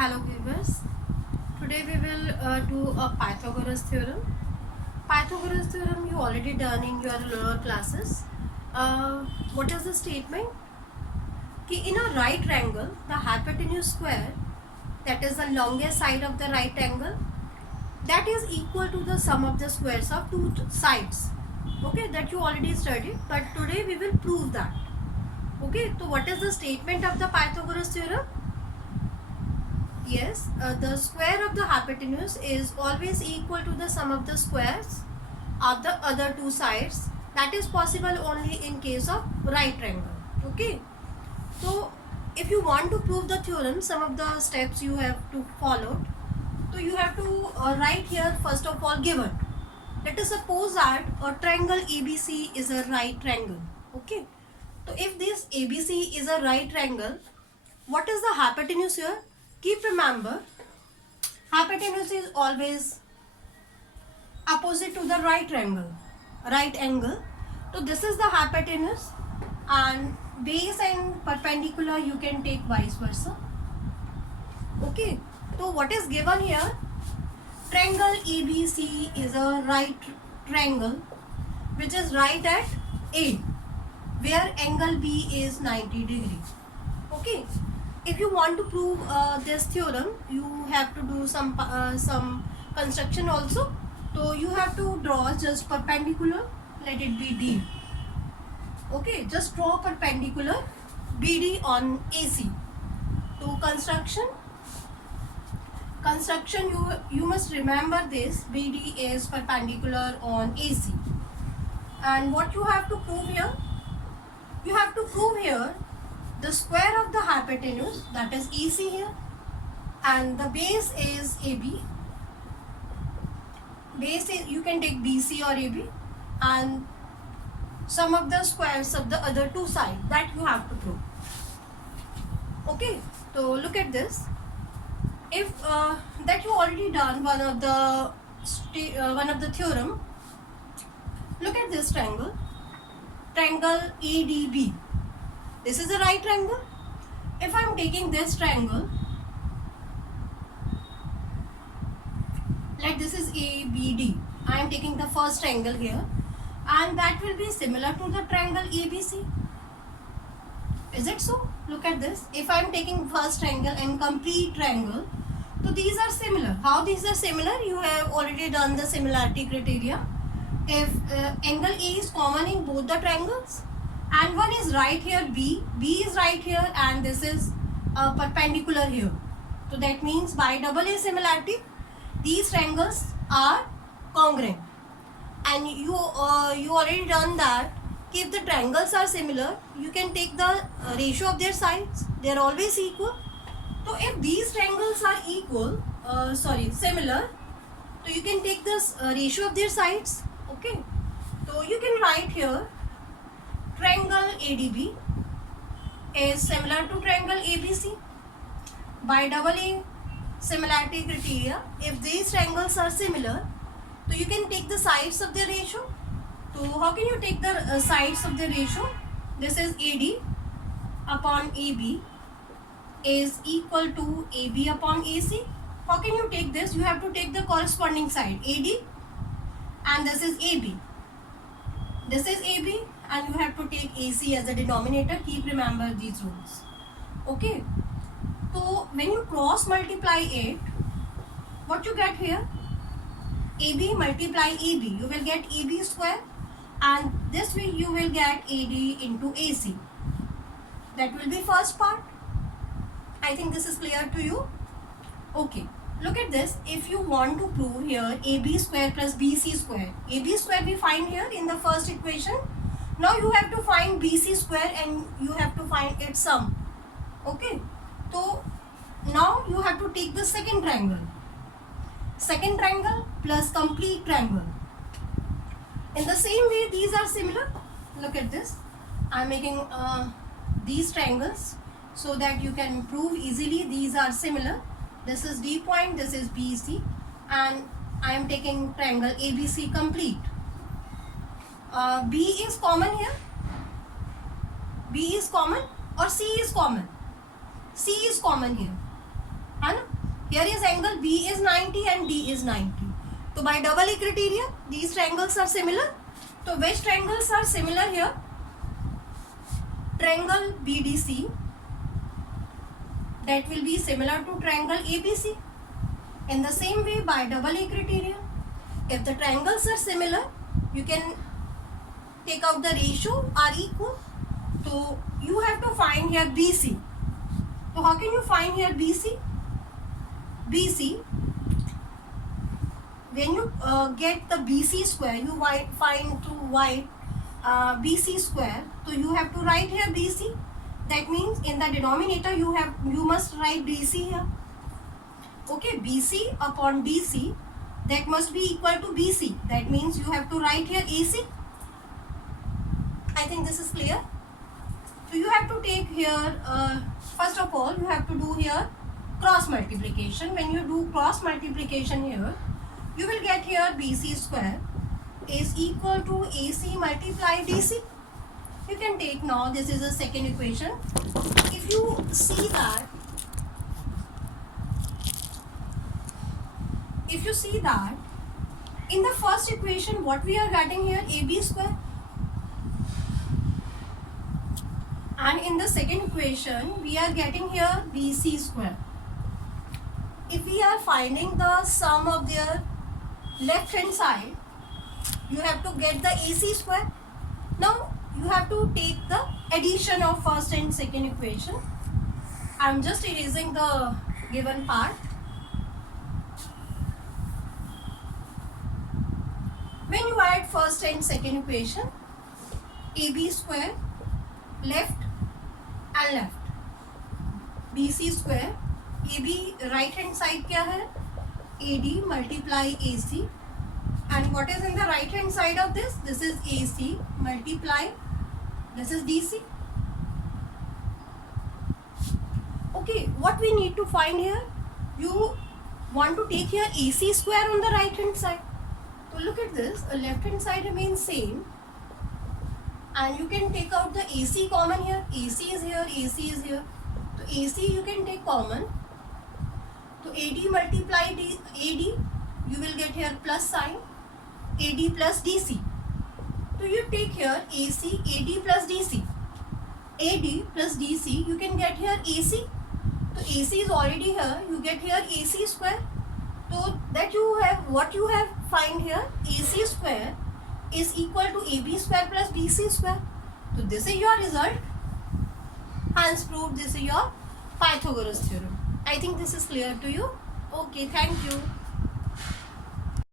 Hello viewers, today we will do a Pythagoras theorem. Pythagoras theorem you already done in your lower classes. What is the statement? Ki in a right triangle, the hypotenuse square, that is the longest side of the right angle, that is equal to the sum of the squares of two sides. Okay, that you already studied, but today we will prove that. Okay, so what is the statement of the Pythagoras theorem? Yes, the square of the hypotenuse is always equal to the sum of the squares of the other two sides. That is possible only in case of right triangle. Okay. So, if you want to prove the theorem, some of the steps you have to follow. So, you have to write here first of all given. Let us suppose that a triangle ABC is a right triangle. Okay. So, if this ABC is a right triangle, what is the hypotenuse here? Keep remember, hypotenuse is always opposite to the right angle. So this is the hypotenuse, and base and perpendicular you can take vice versa. Okay. So what is given here? Triangle ABC is a right triangle which is right at A, where angle B is 90 degrees. Okay. If you want to prove this theorem, you have to do some construction also. So you have to draw just perpendicular, let it be D. Okay, just draw perpendicular BD on AC. To construction you must remember this, BD is perpendicular on AC. And what you have to prove here? You have to prove here the square of the hypotenuse, that is AC here, and the base is AB. Base is, you can take BC or AB, and sum of the squares of the other two sides, that you have to prove. Okay, so look at this. If that you already done one of the theorem. Look at this triangle ADB. This is a right triangle. If I am taking this triangle, like this is ABD, I am taking the first triangle here, and that will be similar to the triangle ABC. Is it so? Look at this. If I am taking first triangle and complete triangle, so these are similar. How these are similar? You have already done the similarity criteria. If angle A is common in both the triangles, and one is right here, B is right here, and this is perpendicular here. So that means by double A similarity, these triangles are congruent. And you already done that. If the triangles are similar, you can take the ratio of their sides. They are always equal. So if these triangles are similar, so you can take this ratio of their sides. Okay. So you can write here, triangle ADB is similar to triangle ABC. By double A similarity criteria, if these triangles are similar, so you can take the sides of the ratio. So how can you take the sides of the ratio? This is AD upon AB is equal to AB upon AC. How can you take this? You have to take the corresponding side, AD, and this is AB. This is AB, and you have to take AC as the denominator. Keep remember these rules. Okay. So when you cross multiply it, what you get here? AB multiply AB. You will get AB square, and this way you will get AD into AC. That will be first part. I think this is clear to you. Okay. Look at this. If you want to prove here AB square plus BC square, AB square we find here in the first equation. Now you have to find BC square and you have to find its sum. Okay. So now you have to take the second triangle. Second triangle plus complete triangle. In the same way, these are similar. Look at this. I am making these triangles so that you can prove easily these are similar. This is D point, this is BC, and I am taking triangle ABC complete. B is common here. B is common or C is common. C is common here. है ना? Here is angle B is 90 and D is 90. So by double E criteria, these triangles are similar. So which triangles are similar here? Triangle BDC, that will be similar to triangle ABC. In the same way, by double E criteria, if the triangles are similar, you can take out the ratio are equal. So you have to find here BC. So how can you find here BC? BC, when you get the BC square, you find to write BC square. So you have to write here BC. That means in the denominator you must write DC here. Okay, BC upon DC, that must be equal to BC. That means you have to write here AC. I think this is clear. So you have to take here, first of all, you have to do here cross multiplication. When you do cross multiplication here, you will get here BC square is equal to AC multiply DC. You can take now, this is the second equation. If you see that, in the first equation, what we are getting here, AB square. And in the second equation, we are getting here BC square. If we are finding the sum of their left hand side, you have to get the AC square. Now you have to take the addition of first and second equation. I am just erasing the given part. When you add first and second equation, AB square, left and left, BC square, AB right hand side क्या है? AD multiply AC, and what is in the right hand side of this? This is AC multiply, this is DC. Okay, what we need to find here? You want to take here AC square on the right hand side. So look at this, left hand side remains same, and you can take out the AC common here. AC is here, AC is here. So AC you can take common. So AD multiply AD, you will get here plus sign, AD plus DC. So you take here AC, AD plus DC. AD plus DC, you can get here AC. So AC is already here, you get here AC square. So that you have, what you have find here, AC square is equal to AB square plus BC square. So this is your result. Hence proved this is your Pythagoras theorem. I think this is clear to you. Okay, thank you.